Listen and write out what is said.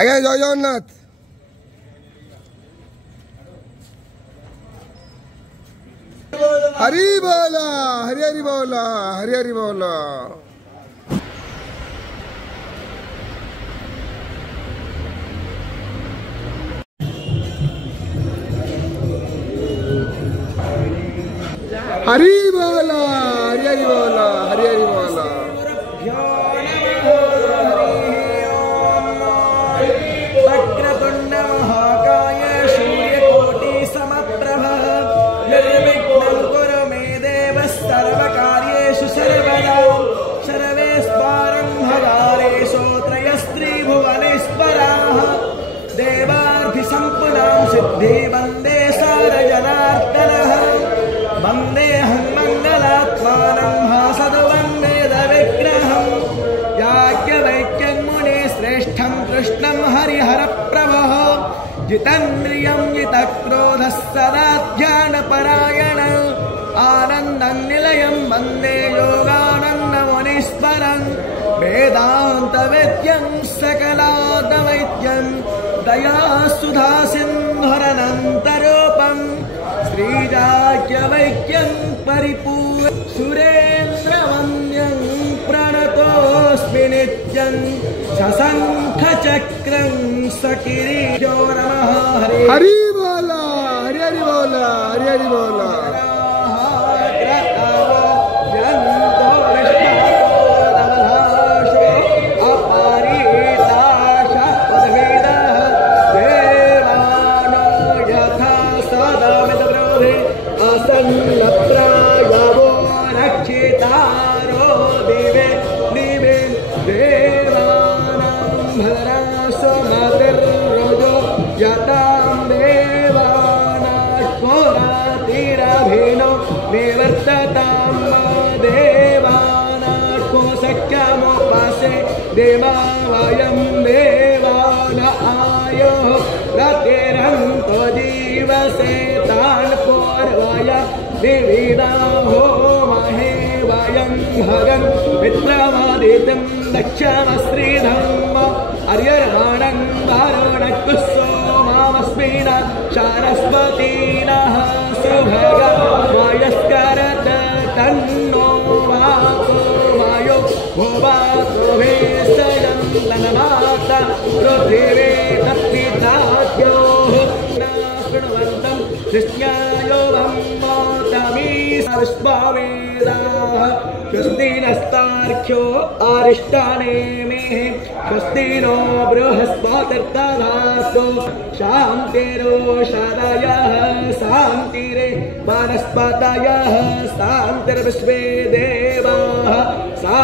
ଆଜ୍ଞା ଜୟ ଜଗନ୍ନାଥ। हरि बोला हरि हरि बोला हरि हरि बोला। हरि बोला हरि हरि बोला हरि हरि बोला। वक्रतुंड महाकाय सूर्यकोटि समप्रभ निर्विघ्नं कुरु मे देव सर्वकार्येषु सर्वदा सर्वेस्वारं भवारेषु त्रयस्त्रिभुवनेश्वराः देवार्थिसम्पदां सिद्धि वन्दे सारजनार्दनः वन्देऽहं मङ्गलात्मानं भासद्वन्देदविग्रहं याज्ञवल्क्यं मुनिश्रेष्ठं कृष्णं हरिहरप्रभः जितेन्द्रियं जितक्रोधः सदा ध्यानपरायणः आनन्दं निलयं वन्दे योगानन्दमुनीश्वरं वेदान्तवेद्यं सकलाद्वैद्यं दयासुधासिन्धुरनन्तरूपं श्रीजाज्ञवल्क्यं परिपूर्ण सुरेन्द्रवन्द्यं प्रणतोऽस्मि नित्यं शशङ्खचक्रं सकिरीटो नमः हरि बोला हरि हरि बोला हरि हरि बोला। देवा वयं देवान आयो रतिरन्तो जीवसे तान् पूर्वय विविधा हो महे वयं भगन् मित्रमादितं दक्षमश्रीधम्म अर्यर्माणं वारुणकुसोमामस्मिन शारस्वतीनः सुभग वयस्करत तन्नो वाको वायो भुवातो भेषजं लनमाता पृथिवे तत्पिताद्योः शृण्वन्तं कृष्ण्यायो विश्वावेदाः स्वस्तिनस्तार्क्ष्यो अरिष्टानेमे स्वस्तिनो बृहस्पतिर्दधातु शान्तिरोषधयः शान्तिरे वनस्पतयः शान्तिर्विश्वे देवाः सा